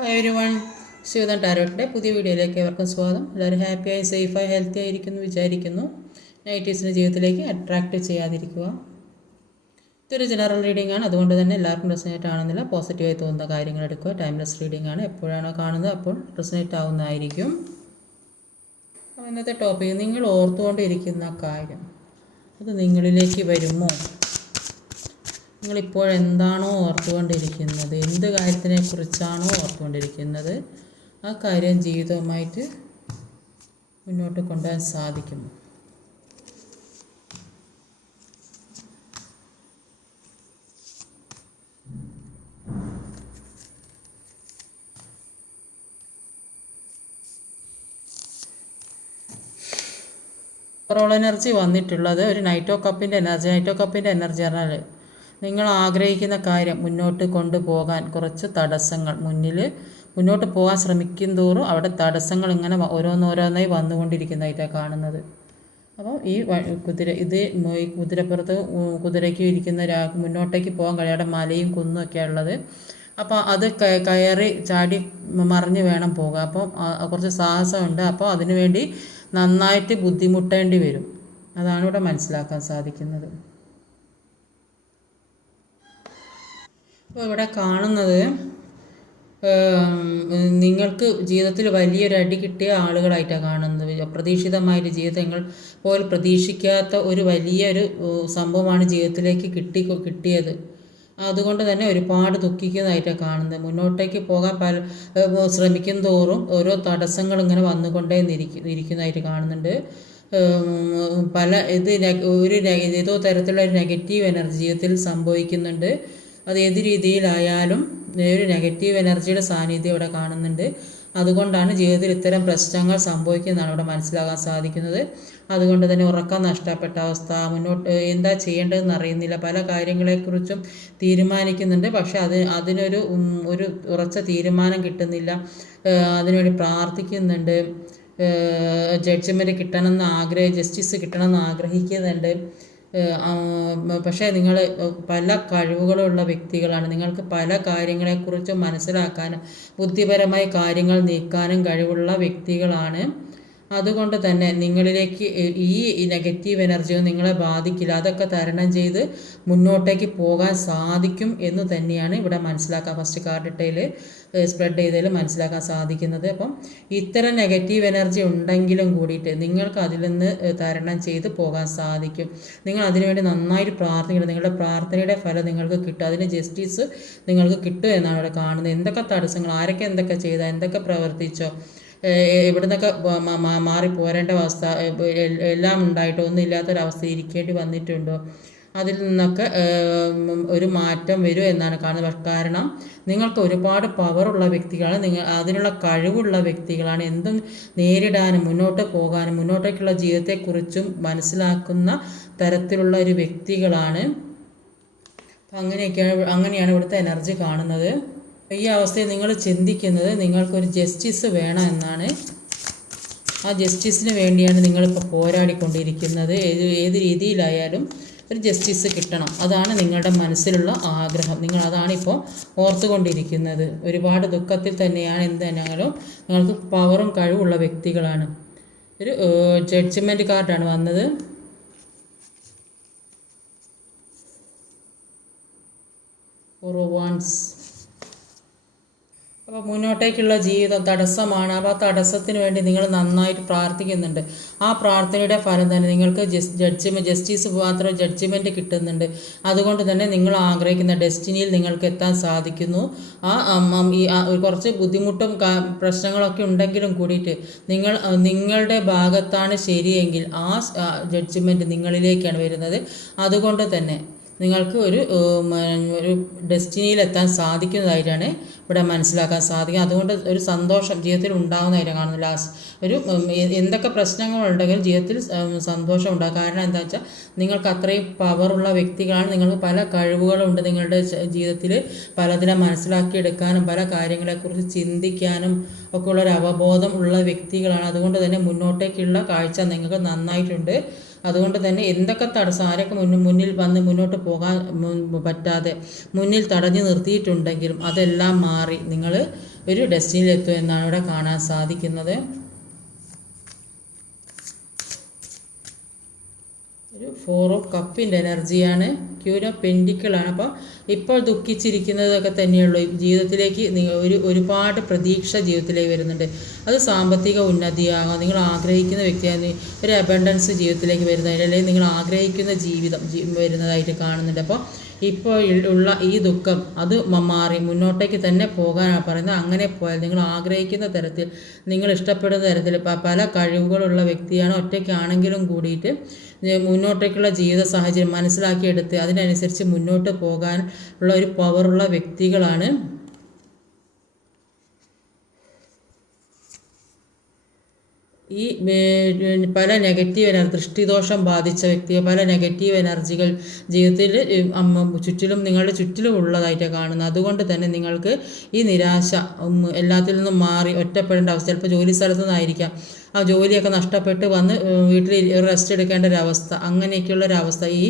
Hi every one, Shivadan ടാരോട്ടിൻ്റെ പുതിയ വീഡിയോയിലേക്ക് ഏവർക്കും സ്വാഗതം. എല്ലാവരും ഹാപ്പിയായി സേഫായി ഹെൽത്തി ആയിരിക്കുന്നു വിചാരിക്കുന്നു. നെഗറ്റീവ്സിൻ്റെ ജീവിതത്തിലേക്ക് അട്രാക്റ്റ് ചെയ്യാതിരിക്കുക. ഇതൊരു ജനറൽ റീഡിംഗ് ആണ്, അതുകൊണ്ട് തന്നെ എല്ലാവർക്കും റെസനേറ്റ് ആണെന്നില്ല. പോസിറ്റീവായി തോന്നുന്ന കാര്യങ്ങൾ എടുക്കുക. ടൈംലെസ് റീഡിംഗ് ആണ്, എപ്പോഴാണോ കാണുന്നത് അപ്പോൾ റെസനേറ്റ് ആവുന്നതായിരിക്കും. ഇന്നത്തെ ടോപ്പിക്, നിങ്ങൾ ഓർത്തുകൊണ്ടിരിക്കുന്ന കാര്യം അത് നിങ്ങളിലേക്ക് വരുമോ? നിങ്ങളിപ്പോഴെന്താണോ ഓർത്തുകൊണ്ടിരിക്കുന്നത്, എന്ത് കാര്യത്തിനെക്കുറിച്ചാണോ ഓർത്തുകൊണ്ടിരിക്കുന്നത്, ആ കാര്യം ജീവിതവുമായിട്ട് മുന്നോട്ട് കൊണ്ടുപോകാൻ സാധിക്കുമോ? ഓവറോൾ എനർജി വന്നിട്ടുള്ളത് ഒരു നൈറ്റ് ഓഫ് കപ്പിൻ്റെ എനർജി. നൈറ്റ് ഓഫ് കപ്പിൻ്റെ എനർജി പറഞ്ഞാൽ നിങ്ങൾ ആഗ്രഹിക്കുന്ന കാര്യം മുന്നോട്ട് കൊണ്ടുപോകാൻ കുറച്ച് തടസ്സങ്ങൾ, മുന്നോട്ട് പോകാൻ ശ്രമിക്കും തോറും അവിടെ തടസ്സങ്ങൾ ഇങ്ങനെ ഓരോന്നോരോന്നായി വന്നുകൊണ്ടിരിക്കുന്നതായിട്ടാണ് കാണുന്നത്. അപ്പോൾ ഈ കുതിരപ്പുറത്ത് കുതിരയ്ക്ക് ഇരിക്കുന്ന മുന്നോട്ടേക്ക് പോകാൻ കഴിയാതെ മലയും കുന്നും ഒക്കെ ഉള്ളത്. അപ്പോൾ അത് കയറി ചാടി മറിഞ്ഞ് വേണം പോകാൻ. അപ്പം കുറച്ച് സാഹസമുണ്ട്. അപ്പോൾ അതിനുവേണ്ടി നന്നായിട്ട് ബുദ്ധിമുട്ടേണ്ടി വരും. അതാണ് ഇവിടെ മനസ്സിലാക്കാൻ സാധിക്കുന്നത്. അപ്പോൾ ഇവിടെ കാണുന്നത് നിങ്ങൾക്ക് ജീവിതത്തിൽ വലിയൊരു അടി കിട്ടിയ ആളുകളായിട്ടാണ് കാണുന്നത്. അപ്രതീക്ഷിതമായിട്ട് ജീവിതങ്ങൾ പോലും പ്രതീക്ഷിക്കാത്ത ഒരു വലിയൊരു സംഭവമാണ് ജീവിതത്തിലേക്ക് കിട്ടിയത്. അതുകൊണ്ട് തന്നെ ഒരുപാട് ദുഃഖിക്കുന്നതായിട്ടാണ് കാണുന്നത്. മുന്നോട്ടേക്ക് പോകാൻ ശ്രമിക്കും തോറും ഓരോ തടസ്സങ്ങൾ ഇങ്ങനെ വന്നുകൊണ്ടേ ഇരിക്കുന്നതായിട്ട് കാണുന്നുണ്ട്. ഏതോ തരത്തിലുള്ള ഒരു നെഗറ്റീവ് എനർജി ജീവിതത്തിൽ സംഭവിക്കുന്നുണ്ട്. അത് ഏത് രീതിയിലായാലും ഒരു നെഗറ്റീവ് എനർജിയുടെ സാന്നിധ്യം ഇവിടെ കാണുന്നുണ്ട്. അതുകൊണ്ടാണ് ജീവിതത്തിൽ ഇത്തരം പ്രശ്നങ്ങൾ സംഭവിക്കുന്നതാണ് ഇവിടെ മനസ്സിലാക്കാൻ സാധിക്കുന്നത്. അതുകൊണ്ട് തന്നെ ഉറക്കം നഷ്ടപ്പെട്ട അവസ്ഥ, മുന്നോട്ട് എന്താ ചെയ്യേണ്ടതെന്ന് അറിയുന്നില്ല, പല കാര്യങ്ങളെക്കുറിച്ചും തീരുമാനിക്കുന്നുണ്ട്. പക്ഷെ അതിനൊരു ഉറച്ച തീരുമാനം കിട്ടുന്നില്ല. അതിനുവേണ്ടി പ്രാർത്ഥിക്കുന്നുണ്ട്. ജസ്റ്റിസ് കിട്ടണമെന്ന് ആഗ്രഹിക്കുന്നുണ്ട്. പക്ഷേ നിങ്ങൾ പല കഴിവുകളുള്ള വ്യക്തികളാണ്. നിങ്ങൾക്ക് പല കാര്യങ്ങളെക്കുറിച്ചും മനസ്സിലാക്കാനും ബുദ്ധിപരമായി കാര്യങ്ങൾ നീക്കാനും കഴിവുള്ള വ്യക്തികളാണ്. അതുകൊണ്ട് തന്നെ നിങ്ങളിലേക്ക് ഈ നെഗറ്റീവ് എനർജിയൊന്നും നിങ്ങളെ ബാധിക്കില്ല. അതൊക്കെ തരണം ചെയ്ത് മുന്നോട്ടേക്ക് പോകാൻ സാധിക്കും എന്ന് തന്നെയാണ് ഇവിടെ മനസ്സിലാക്കാൻ ഫസ്റ്റ് കാർഡ് ഇട്ടതിൽ സ്പ്രെഡ് ചെയ്തതിൽ മനസ്സിലാക്കാൻ സാധിക്കുന്നത്. അപ്പം ഇത്തരം നെഗറ്റീവ് എനർജി ഉണ്ടെങ്കിലും കൂടിയിട്ട് നിങ്ങൾക്ക് അതിൽ നിന്ന് തരണം ചെയ്ത് പോകാൻ സാധിക്കും. നിങ്ങൾ അതിനുവേണ്ടി നന്നായിട്ട് പ്രാർത്ഥിക്കണം. നിങ്ങളുടെ പ്രാർത്ഥനയുടെ ഫലം നിങ്ങൾക്ക് കിട്ടും. അതിന് ജസ്റ്റിസ് നിങ്ങൾക്ക് കിട്ടും എന്നാണ് ഇവിടെ കാണുന്നത്. എന്തൊക്കെ തടസ്സങ്ങൾ, ആരൊക്കെ എന്തൊക്കെ ചെയ്താൽ, എന്തൊക്കെ പ്രവർത്തിച്ചോ, ഇവിടെ നിന്നൊക്കെ മാറിപ്പോരേണ്ട അവസ്ഥ എല്ലാം ഉണ്ടായിട്ടോ ഒന്നും ഇല്ലാത്തൊരവസ്ഥ ഇരിക്കേണ്ടി വന്നിട്ടുണ്ടോ, അതിൽ നിന്നൊക്കെ ഒരു മാറ്റം വരും എന്നാണ് കാണുന്നത്. കാരണം നിങ്ങൾക്ക് ഒരുപാട് പവറുള്ള വ്യക്തികളാണ്, അതിനുള്ള കഴിവുള്ള വ്യക്തികളാണ്. എന്തും നേരിടാനും മുന്നോട്ട് പോകാനും മുന്നോട്ടേക്കുള്ള ജീവിതത്തെക്കുറിച്ചും മനസ്സിലാക്കുന്ന തരത്തിലുള്ള ഒരു വ്യക്തികളാണ്. അങ്ങനെയാണ് ഇവിടുത്തെ എനർജി കാണുന്നത്. ഈ അവസ്ഥയിൽ നിങ്ങൾ ചിന്തിക്കുന്നത് നിങ്ങൾക്കൊരു ജസ്റ്റിസ് വേണം എന്നാണ്. ആ ജസ്റ്റിസിന് വേണ്ടിയാണ് നിങ്ങളിപ്പോൾ പോരാടിക്കൊണ്ടിരിക്കുന്നത്. ഏത് രീതിയിലായാലും ഒരു ജസ്റ്റിസ് കിട്ടണം, അതാണ് നിങ്ങളുടെ മനസ്സിലുള്ള ആഗ്രഹം. നിങ്ങൾ അതാണ് ഇപ്പോൾ ഓർത്തുകൊണ്ടിരിക്കുന്നത്. ഒരുപാട് ദുഃഖത്തിൽ തന്നെയാണ്. എന്തായാലും നിങ്ങൾക്ക് പവറും കഴിവുള്ള വ്യക്തികളാണ്. ഒരു ജഡ്ജ്മെൻറ്റ് കാർഡാണ് വന്നത്. അപ്പോൾ മുന്നോട്ടേക്കുള്ള ജീവിതം തടസ്സമാണ്. അപ്പോൾ ആ തടസ്സത്തിന് വേണ്ടി നിങ്ങൾ നന്നായിട്ട് പ്രാർത്ഥിക്കുന്നുണ്ട്. ആ പ്രാർത്ഥനയുടെ ഫലം തന്നെ നിങ്ങൾക്ക് ജസ്റ്റിസ് മാത്രം ജഡ്ജ്മെൻറ്റ് കിട്ടുന്നുണ്ട്. അതുകൊണ്ട് തന്നെ നിങ്ങൾ ആഗ്രഹിക്കുന്ന ഡെസ്റ്റിനിയിൽ നിങ്ങൾക്ക് എത്താൻ സാധിക്കുന്നു. കുറച്ച് ബുദ്ധിമുട്ടും പ്രശ്നങ്ങളൊക്കെ ഉണ്ടെങ്കിലും കൂടിയിട്ട് നിങ്ങളുടെ ഭാഗത്താണ് ശരിയെങ്കിൽ ആ ജഡ്ജ്മെൻറ്റ് നിങ്ങളിലേക്കാണ് വരുന്നത്. അതുകൊണ്ട് തന്നെ നിങ്ങൾക്ക് ഒരു ഡെസ്റ്റിനിയിൽ എത്താൻ സാധിക്കുന്നതായിട്ടാണ് ഇവിടെ മനസ്സിലാക്കാൻ സാധിക്കും. അതുകൊണ്ട് ഒരു സന്തോഷം ജീവിതത്തിൽ ഉണ്ടാകുന്നതായിട്ട് കാണുന്നു. എന്തൊക്കെ പ്രശ്നങ്ങളുണ്ടെങ്കിലും ജീവിതത്തിൽ സന്തോഷം ഉണ്ടാകും. കാരണം എന്താ വെച്ചാൽ നിങ്ങൾക്ക് അത്രയും പവറുള്ള വ്യക്തികളാണ്. നിങ്ങൾക്ക് പല കഴിവുകളുണ്ട്. നിങ്ങളുടെ ജീവിതത്തിൽ പലതിനെ മനസ്സിലാക്കിയെടുക്കാനും പല കാര്യങ്ങളെക്കുറിച്ച് ചിന്തിക്കാനും ഒക്കെ ഉള്ളൊരു അവബോധം ഉള്ള വ്യക്തികളാണ്. അതുകൊണ്ട് തന്നെ മുന്നോട്ടേക്കുള്ള കാഴ്ച നിങ്ങൾക്ക് നന്നായിട്ടുണ്ട്. അതുകൊണ്ട് തന്നെ എന്തൊക്കെ തടസ്സം, ആരൊക്കെ മുന്നിൽ വന്ന് മുന്നോട്ട് പോകാൻ പറ്റാതെ മുന്നിൽ തടഞ്ഞു നിർത്തിയിട്ടുണ്ടെങ്കിലും അതെല്ലാം മാറി നിങ്ങൾ ഒരു ഡെസ്റ്റിനിയിലെത്തും എന്നാണ് ഇവിടെ കാണാൻ സാധിക്കുന്നത്. ഒരു 4 ഓഫ് കപ്പിൻ്റെ എനർജിയാണ്. ക്യൂൻ ഓഫ് പെൻറ്റിക്കിളാണ്. അപ്പോൾ ഇപ്പോൾ ദുഃഖിച്ചിരിക്കുന്നതൊക്കെ തന്നെയുള്ളൂ. ജീവിതത്തിലേക്ക് ഒരുപാട് പ്രതീക്ഷ ജീവിതത്തിലേക്ക് വരുന്നുണ്ട്. അത് സാമ്പത്തിക ഉന്നതിയാകാം, നിങ്ങൾ ആഗ്രഹിക്കുന്ന വ്യക്തിയാണ്, ഒരു അബണ്ടൻസ് ജീവിതത്തിലേക്ക് വരുന്നതായിട്ട്, അല്ലെങ്കിൽ നിങ്ങൾ ആഗ്രഹിക്കുന്ന ജീവിതം വരുന്നതായിട്ട് കാണുന്നുണ്ട്. അപ്പോൾ ഇപ്പോൾ ഉള്ള ഈ ദുഃഖം അത് മാറി മുന്നോട്ടേക്ക് തന്നെ പോകാനാണ് പറയുന്നത്. അങ്ങനെ പോയാൽ നിങ്ങൾ ആഗ്രഹിക്കുന്ന തരത്തിൽ, നിങ്ങൾ ഇഷ്ടപ്പെടുന്ന തരത്തിൽ പല കഴിവുകളുള്ള വ്യക്തിയാണ്. ഒറ്റയ്ക്കാണെങ്കിലും കൂടിയിട്ട് മുന്നോട്ടേക്കുള്ള ജീവിത സാഹചര്യം മനസ്സിലാക്കിയെടുത്ത് അതിനനുസരിച്ച് മുന്നോട്ട് പോകാൻ ഉള്ള ഒരു പവറുള്ള വ്യക്തികളാണ്. ഈ പല നെഗറ്റീവ് ദൃഷ്ടിദോഷം ബാധിച്ച വ്യക്തികൾ, പല നെഗറ്റീവ് എനർജികൾ ജീവിതത്തിൽ ചുറ്റിലും നിങ്ങളുടെ ചുറ്റിലും ഉള്ളതായിട്ടാണ് കാണുന്നത്. അതുകൊണ്ട് തന്നെ നിങ്ങൾക്ക് ഈ നിരാശ എല്ലാത്തിൽ നിന്നും മാറി ഒറ്റപ്പെടേണ്ട അവസ്ഥ, ചിലപ്പോൾ ജോലി സ്ഥലത്തു നിന്നായിരിക്കാം, ആ ജോലിയൊക്കെ നഷ്ടപ്പെട്ട് വന്ന് വീട്ടിൽ റെസ്റ്റ് എടുക്കേണ്ട ഒരവസ്ഥ, അങ്ങനെയൊക്കെയുള്ളൊരവസ്ഥ ഈ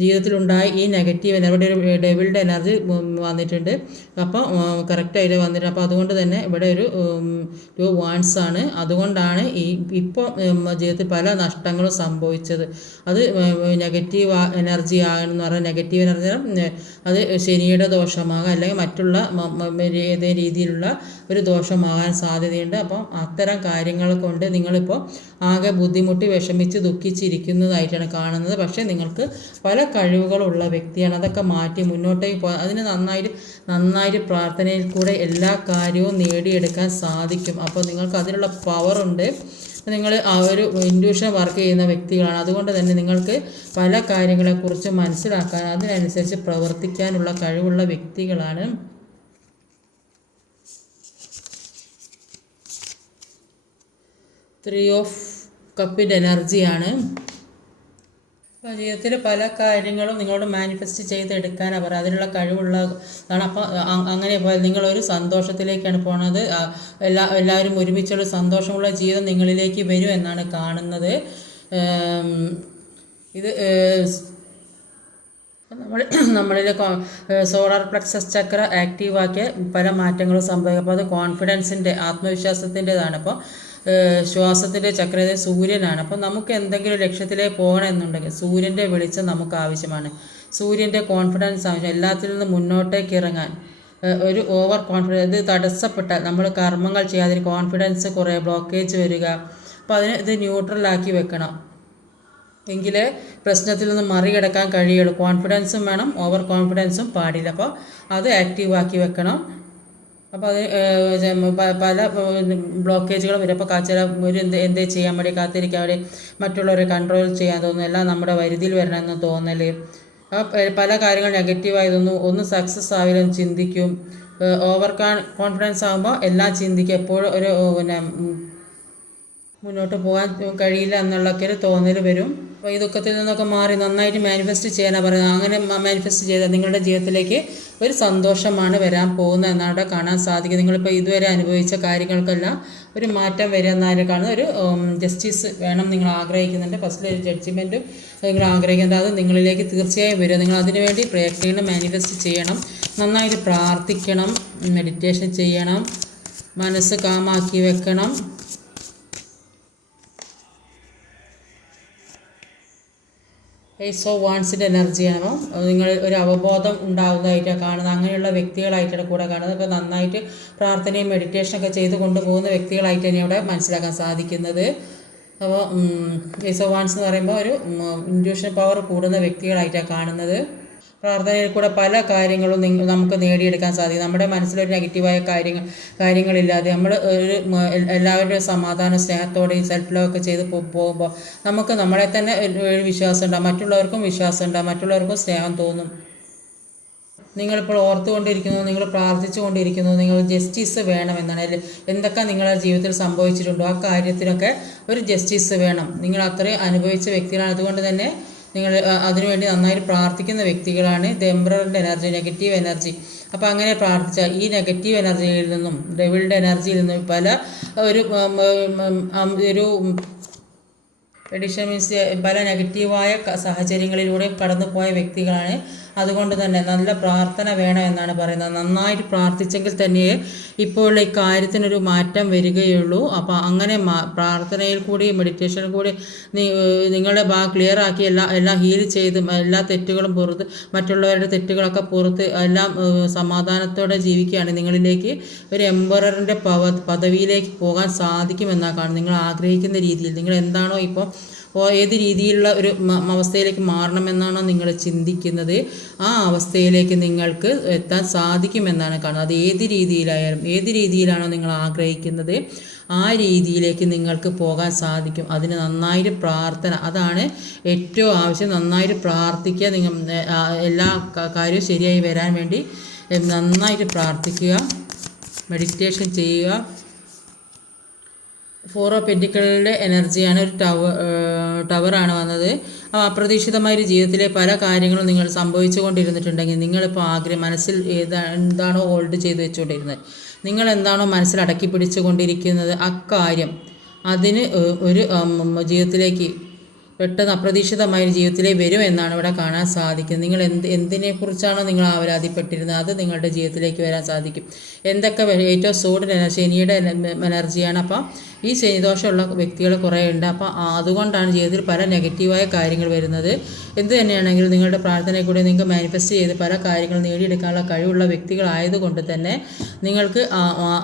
ജീവിതത്തിലുണ്ടായി. ഈ നെഗറ്റീവ് ഇവിടെ ഒരു ഡെവിളുടെ എനർജി വന്നിട്ടുണ്ട്. അപ്പോൾ കറക്റ്റായിട്ട് വന്നിട്ടുണ്ട്. അപ്പോൾ അതുകൊണ്ട് തന്നെ ഇവിടെ ഒരു വാൺസ് ആണ്. അതുകൊണ്ടാണ് ഇപ്പോൾ ജീവിതത്തിൽ പല നഷ്ടങ്ങളും സംഭവിച്ചത്. അത് നെഗറ്റീവ് എനർജി ആകണമെന്ന് പറഞ്ഞാൽ നെഗറ്റീവ് എനർജി അത് ശനിയുടെ ദോഷമാകാം, അല്ലെങ്കിൽ മറ്റുള്ള ഏതേ രീതിയിലുള്ള ഒരു ദോഷമാകാൻ സാധ്യതയുണ്ട്. അപ്പം അത്തരം കാര്യങ്ങൾ കൊണ്ട് നിങ്ങളിപ്പോൾ ആകെ ബുദ്ധിമുട്ടി വിഷമിച്ച് ദുഃഖിച്ചിരിക്കുന്നതായിട്ടാണ് കാണുന്നത്. പക്ഷേ നിങ്ങൾക്ക് പല കഴിവുകളുള്ള വ്യക്തിയാണ്. അതൊക്കെ മാറ്റി മുന്നോട്ടേക്ക് പോകാൻ, അതിന് നന്നായിട്ട് പ്രാർത്ഥനയിൽ കൂടെ എല്ലാ കാര്യവും നേടിയെടുക്കാൻ സാധിക്കും. അപ്പോൾ നിങ്ങൾക്ക് അതിനുള്ള പവറുണ്ട്. നിങ്ങൾ ആ ഒരു ഇൻഡ്യൂഷൻ വർക്ക് ചെയ്യുന്ന വ്യക്തികളാണ്. അതുകൊണ്ട് തന്നെ നിങ്ങൾക്ക് പല കാര്യങ്ങളെക്കുറിച്ച് മനസ്സിലാക്കാൻ, അതിനനുസരിച്ച് പ്രവർത്തിക്കാനുള്ള കഴിവുള്ള വ്യക്തികളാണ്. 3 ഓഫ് കപ്പിൻ്റെ എനർജിയാണ്. അപ്പോൾ ജീവിതത്തിൽ പല കാര്യങ്ങളും നിങ്ങളോട് മാനിഫെസ്റ്റ് ചെയ്തെടുക്കാനാണ് പറയുക. അതിനുള്ള കഴിവുള്ളതാണ്. അപ്പോൾ അങ്ങനെ പോയാൽ നിങ്ങളൊരു സന്തോഷത്തിലേക്കാണ് പോണത്. എല്ലാവരും ഒരുമിച്ചുള്ള സന്തോഷമുള്ള ജീവിതം നിങ്ങളിലേക്ക് വരും എന്നാണ് കാണുന്നത്. ഇത് നമ്മളിൽ സോളാർ പ്ലക്സസ് ചക്ര ആക്റ്റീവാക്കിയ പല മാറ്റങ്ങളും സംഭവിക്കും. അപ്പോൾ അത് കോൺഫിഡൻസിൻ്റെ, ആത്മവിശ്വാസത്തിൻ്റെതാണ്. അപ്പോൾ ശ്വാസത്തിൻ്റെ ചക്രത സൂര്യനാണ്. അപ്പോൾ നമുക്ക് എന്തെങ്കിലും ലക്ഷ്യത്തിലേക്ക് പോകണമെന്നുണ്ടെങ്കിൽ സൂര്യൻ്റെ വെളിച്ചം നമുക്ക് ആവശ്യമാണ്. സൂര്യൻ്റെ കോൺഫിഡൻസ് ആവശ്യം. എല്ലാത്തിൽ നിന്നും മുന്നോട്ടേക്ക് ഇറങ്ങാൻ ഒരു ഓവർ കോൺഫിഡൻസ് ഇത് തടസ്സപ്പെട്ടാൽ നമ്മൾ കർമ്മങ്ങൾ ചെയ്യാതെ കോൺഫിഡൻസ് കുറേ ബ്ലോക്കേജ് വരിക. അപ്പോൾ അതിന് ഇത് ന്യൂട്രലാക്കി വെക്കണം, എങ്കിലേ പ്രശ്നത്തിൽ നിന്ന് മറികടക്കാൻ കഴിയുള്ളൂ. കോൺഫിഡൻസും വേണം, ഓവർ കോൺഫിഡൻസും പാടില്ല. അപ്പോൾ അത് ആക്റ്റീവാക്കി വെക്കണം. അപ്പോൾ അത് പല ബ്ലോക്കേജുകളും വരും. അപ്പോൾ ചില എന്തേ ചെയ്യാൻ വേണ്ടി കാത്തിരിക്കാൻ വേണ്ടി മറ്റുള്ളവരെ കൺട്രോൾ ചെയ്യാൻ തോന്നുന്നു, എല്ലാം നമ്മുടെ വരുതിയിൽ വരണമെന്ന് തോന്നൽ, പല കാര്യങ്ങൾ നെഗറ്റീവായി തോന്നുന്നു, ഒന്നും സക്സസ് ആവില്ലെന്ന് ചിന്തിക്കും. ഓവർ കോൺഫിഡൻസ് ആകുമ്പോൾ എല്ലാം ചിന്തിക്കും, എപ്പോഴും ഒരു മുന്നോട്ട് പോകാൻ കഴിയില്ല എന്നുള്ളൊക്കെ ഒരു തോന്നൽ വരും. അപ്പോൾ ഈ ദുഃഖത്തിൽ നിന്നൊക്കെ മാറി നന്നായിട്ട് മാനിഫെസ്റ്റ് ചെയ്യാനാണ് പറയുന്നത്. അങ്ങനെ മാനിഫെസ്റ്റ് ചെയ്താൽ നിങ്ങളുടെ ജീവിതത്തിലേക്ക് ഒരു സന്തോഷമാണ് വരാൻ പോകുന്നത് എന്നാണ് ഇവിടെ കാണാൻ സാധിക്കും. നിങ്ങളിപ്പോൾ ഇതുവരെ അനുഭവിച്ച കാര്യങ്ങൾക്കെല്ലാം ഒരു മാറ്റം വരിക എന്നാലും കാണുന്ന ഒരു ജസ്റ്റിസ് വേണം നിങ്ങൾ ആഗ്രഹിക്കുന്നുണ്ട്. ഫസ്റ്റിലൊരു ജഡ്ജ്മെൻറ്റും നിങ്ങൾ ആഗ്രഹിക്കുന്നത് അത് നിങ്ങളിലേക്ക് തീർച്ചയായും വരും. നിങ്ങൾ അതിനുവേണ്ടി പ്രയത്നിക്കണം, മാനിഫെസ്റ്റ് ചെയ്യണം, നന്നായിട്ട് പ്രാർത്ഥിക്കണം, മെഡിറ്റേഷൻ ചെയ്യണം, മനസ്സ് കാമാക്കി വെക്കണം. ഏസ് ഓഫ് വാൺസിൻ്റെ എനർജിയാണോ നിങ്ങൾ ഒരു അവബോധം ഉണ്ടാകുന്നതായിട്ടാണ് കാണുന്നത്. അങ്ങനെയുള്ള വ്യക്തികളായിട്ടാണ് കൂടെ കാണുന്നത്. അപ്പോൾ നന്നായിട്ട് പ്രാർത്ഥനയും മെഡിറ്റേഷനൊക്കെ ചെയ്ത് കൊണ്ടുപോകുന്ന വ്യക്തികളായിട്ട് തന്നെ ഇവിടെ മനസ്സിലാക്കാൻ സാധിക്കുന്നത്. അപ്പോൾ ഏസ് ഓഫ് വാൺസ് എന്ന് പറയുമ്പോൾ ഒരു ഇൻഡ്യൂഷൻ പവർ കൂടുന്ന വ്യക്തികളായിട്ടാണ് കാണുന്നത്. പ്രാർത്ഥനയിൽ കൂടെ പല കാര്യങ്ങളും നമുക്ക് നേടിയെടുക്കാൻ സാധിക്കും. നമ്മുടെ മനസ്സിലൊരു നെഗറ്റീവായ കാര്യങ്ങളില്ലാതെ നമ്മൾ ഒരു എല്ലാവരുടെയും സമാധാന സ്നേഹത്തോടെ സെൽഫ് ലവ് ഒക്കെ ചെയ്ത് പോകുമ്പോൾ നമുക്ക് നമ്മളെ തന്നെ ഒരു വിശ്വാസം ഉണ്ടാകും, മറ്റുള്ളവർക്കും വിശ്വാസം ഉണ്ടാകും, മറ്റുള്ളവർക്കും സ്നേഹം തോന്നും. നിങ്ങളിപ്പോൾ ഓർത്തുകൊണ്ടിരിക്കുന്നു, നിങ്ങൾ പ്രാർത്ഥിച്ചു കൊണ്ടിരിക്കുന്നു, നിങ്ങൾ ജസ്റ്റിസ് വേണമെന്നാണ്. എന്തൊക്കെ നിങ്ങളുടെ ജീവിതത്തിൽ സംഭവിച്ചിട്ടുണ്ടോ ആ കാര്യത്തിനൊക്കെ ഒരു ജസ്റ്റിസ് വേണം. നിങ്ങൾ അത്രയും അനുഭവിച്ച വ്യക്തികളാണ്. അതുകൊണ്ട് തന്നെ നിങ്ങൾ അതിനുവേണ്ടി നന്നായിട്ട് പ്രാർത്ഥിക്കുന്ന വ്യക്തികളാണ്. ഇത് എംപററിൻ്റെ എനർജി, നെഗറ്റീവ് എനർജി. അപ്പോൾ അങ്ങനെ പ്രാർത്ഥിച്ചാൽ ഈ നെഗറ്റീവ് എനർജിയിൽ നിന്നും ഡെവിളുടെ എനർജിയിൽ നിന്നും പല ഒരു എഡിഷൻ മീൻസ് പല നെഗറ്റീവായ സാഹചര്യങ്ങളിലൂടെ കടന്നു പോയ വ്യക്തികളാണ്. അതുകൊണ്ട് തന്നെ നല്ല പ്രാർത്ഥന വേണം എന്നാണ് പറയുന്നത്. നന്നായിട്ട് പ്രാർത്ഥിച്ചെങ്കിൽ തന്നെ ഇപ്പോൾ ഈ കാര്യത്തിനൊരു മാറ്റം വരികയുള്ളൂ. അപ്പോൾ അങ്ങനെ പ്രാർത്ഥനയിൽ കൂടി മെഡിറ്റേഷനിൽ കൂടി നിങ്ങളുടെ ക്ലിയർ ആക്കി എല്ലാം ഹീൽ ചെയ്ത് എല്ലാ തെറ്റുകളും പുറത്ത്, മറ്റുള്ളവരുടെ തെറ്റുകളൊക്കെ പുറത്ത് എല്ലാം സമാധാനത്തോടെ ജീവിക്കുകയാണ് നിങ്ങളിലേക്ക് ഒരു എംപററിൻ്റെ പദവിയിലേക്ക് പോകാൻ സാധിക്കുമെന്നാണ് കാണുന്നത്. നിങ്ങൾ ആഗ്രഹിക്കുന്ന രീതിയിൽ നിങ്ങൾ എന്താണോ ഇപ്പോൾ ഏത് രീതിയിലുള്ള ഒരു അവസ്ഥയിലേക്ക് മാറണമെന്നാണോ നിങ്ങൾ ചിന്തിക്കുന്നത്, ആ അവസ്ഥയിലേക്ക് നിങ്ങൾക്ക് എത്താൻ സാധിക്കുമെന്നാണ് കാണുന്നത്. അത് ഏത് രീതിയിലായാലും, ഏത് രീതിയിലാണോ നിങ്ങൾ ആഗ്രഹിക്കുന്നത് ആ രീതിയിലേക്ക് നിങ്ങൾക്ക് പോകാൻ സാധിക്കും. അതിന് നന്നായിട്ട് പ്രാർത്ഥന, അതാണ് ഏറ്റവും ആവശ്യം. നന്നായിട്ട് പ്രാർത്ഥിക്കുക. നിങ്ങൾ എല്ലാ കാര്യവും ശരിയായി വരാൻ വേണ്ടി നന്നായിട്ട് പ്രാർത്ഥിക്കുക, മെഡിറ്റേഷൻ ചെയ്യുക. 4 ഓഫ് പെൻറ്റിക്കിളിൻ്റെ എനർജിയാണ്, ഒരു ടവറാണ് വന്നത്. അപ്രതീക്ഷിതമായൊരു ജീവിതത്തിലെ പല കാര്യങ്ങളും നിങ്ങൾ സംഭവിച്ചു കൊണ്ടിരുന്നിട്ടുണ്ടെങ്കിൽ നിങ്ങളിപ്പോൾ മനസ്സിൽ എന്താണോ ഹോൾഡ് ചെയ്ത് വെച്ചുകൊണ്ടിരുന്നത്, നിങ്ങൾ എന്താണോ മനസ്സിൽ അടക്കി പിടിച്ചു കൊണ്ടിരിക്കുന്നത് അക്കാര്യം അതിന് ഒരു ജീവിതത്തിലേക്ക് പെട്ടെന്ന് അപ്രതീക്ഷിതമായൊരു ജീവിതത്തിലേക്ക് വരും എന്നാണ് ഇവിടെ കാണാൻ സാധിക്കുന്നത്. നിങ്ങൾ എന്തിനെക്കുറിച്ചാണോ നിങ്ങൾ ആവലാതിപ്പെട്ടിരുന്നത് അത് നിങ്ങളുടെ ജീവിതത്തിലേക്ക് വരാൻ സാധിക്കും. എന്തൊക്കെ ഏറ്റവും സൂര്യൻ ശനിയുടെ എനർജിയാണ്. അപ്പം ഈ ശനിദോഷമുള്ള വ്യക്തികൾ കുറേ ഉണ്ട്. അപ്പോൾ അതുകൊണ്ടാണ് ജീവിതത്തിൽ പല നെഗറ്റീവായ കാര്യങ്ങൾ വരുന്നത്. എന്ത് തന്നെയാണെങ്കിലും നിങ്ങളുടെ പ്രാർത്ഥനയിൽ കൂടി നിങ്ങൾക്ക് മാനിഫെസ്റ്റ് ചെയ്ത് പല കാര്യങ്ങൾ നേടിയെടുക്കാനുള്ള കഴിവുള്ള വ്യക്തികളായതുകൊണ്ട് തന്നെ നിങ്ങൾക്ക്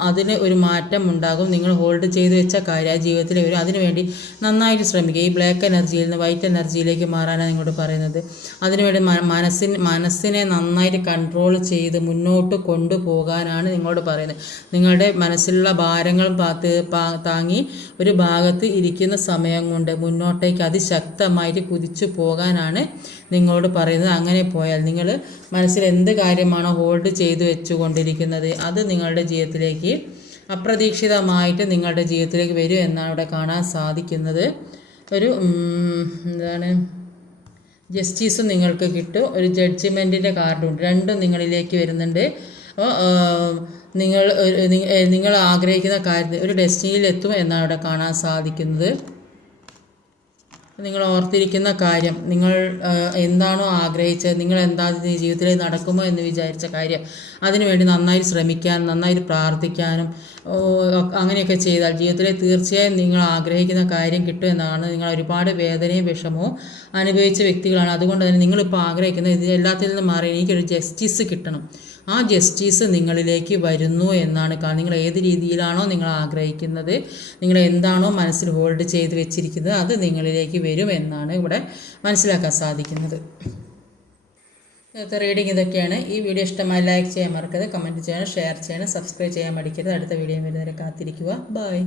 അതിന് ഒരു മാറ്റം ഉണ്ടാകും. നിങ്ങൾ ഹോൾഡ് ചെയ്ത് വെച്ച കാര്യം ജീവിതത്തിൽ വരും. അതിനുവേണ്ടി നന്നായിട്ട് ശ്രമിക്കുക. ഈ ബ്ലാക്ക് എനർജിയിൽ നിന്ന് വൈറ്റ് എനർജിയിലേക്ക് മാറാനാണ് നിങ്ങളോട് പറയുന്നത്. അതിനുവേണ്ടി മനസ്സിനെ നന്നായിട്ട് കൺട്രോൾ ചെയ്ത് മുന്നോട്ട് കൊണ്ടുപോകാനാണ് നിങ്ങളോട് പറയുന്നത്. നിങ്ങളുടെ മനസ്സിലുള്ള ഭാരങ്ങൾ താങ്ങി ഒരു ഭാഗത്ത് ഇരിക്കുന്ന സമയം കൊണ്ട് മുന്നോട്ടേക്ക് അതിശക്തമായിട്ട് കുതിച്ചു പോകാനാണ് നിങ്ങളോട് പറയുന്നത്. അങ്ങനെ പോയാൽ നിങ്ങൾ മനസ്സിൽ എന്ത് കാര്യമാണോ ഹോൾഡ് ചെയ്ത് വെച്ചുകൊണ്ടിരിക്കുന്നത് അത് നിങ്ങളുടെ ജീവിതത്തിലേക്ക് അപ്രതീക്ഷിതമായിട്ട് നിങ്ങളുടെ ജീവിതത്തിലേക്ക് വരും എന്നാണ് ഇവിടെ കാണാൻ സാധിക്കുന്നത്. ഒരു ജസ്റ്റിസും നിങ്ങൾക്ക് കിട്ടും, ഒരു ജഡ്ജ്മെൻറ്റിൻ്റെ കാർഡുണ്ട്. രണ്ടും നിങ്ങളിലേക്ക് വരുന്നുണ്ട്. അപ്പോൾ നിങ്ങൾ ആഗ്രഹിക്കുന്ന കാര്യത്തിൽ ഒരു ഡെസ്റ്റിനിയിൽ എത്തും എന്നാണ് ഇവിടെ കാണാൻ സാധിക്കുന്നത്. നിങ്ങൾ ഓർത്തിരിക്കുന്ന കാര്യം, നിങ്ങൾ എന്താണോ ആഗ്രഹിച്ചത്, നിങ്ങൾ എന്താ ജീവിതത്തിൽ നടക്കുമോ എന്ന് വിചാരിച്ച കാര്യം അതിനുവേണ്ടി നന്നായി ശ്രമിക്കാനും നന്നായി പ്രാർത്ഥിക്കാനും അങ്ങനെയൊക്കെ ചെയ്താൽ ജീവിതത്തിൽ തീർച്ചയായും നിങ്ങൾ ആഗ്രഹിക്കുന്ന കാര്യം കിട്ടും എന്നാണ്. നിങ്ങൾ ഒരുപാട് വേദനയും വിഷമവും അനുഭവിച്ച വ്യക്തികളാണ്. അതുകൊണ്ട് തന്നെ നിങ്ങളിപ്പോൾ ആഗ്രഹിക്കുന്നത് ഇത് എല്ലാത്തിൽ നിന്നും മാറി എനിക്കൊരു ജസ്റ്റിസ് കിട്ടണം. ആ ജസ്റ്റിസ് നിങ്ങളിലേക്ക് വരുന്നു എന്നാണ് കാണുന്നത്. നിങ്ങൾ ഏത് രീതിയിലാണോ നിങ്ങൾ ആഗ്രഹിക്കുന്നത്, നിങ്ങൾ എന്താണോ മനസ്സിൽ ഹോൾഡ് ചെയ്ത് വെച്ചിരിക്കുന്നത് അത് നിങ്ങളിലേക്ക് വരും എന്നാണ് ഇവിടെ മനസ്സിലാക്കാൻ സാധിക്കുന്നത്. ഇന്നത്തെ റീഡിംഗ് ഇതൊക്കെയാണ്. ഈ വീഡിയോ ഇഷ്ടമായി ലൈക്ക് ചെയ്യാൻ മറക്കരുത്, കമൻറ്റ് ചെയ്യണം, ഷെയർ ചെയ്യണം, സബ്സ്ക്രൈബ് ചെയ്യാൻ മടിക്കരുത്. അടുത്ത വീഡിയോ വരുന്നവരെ കാത്തിരിക്കുക. ബൈ.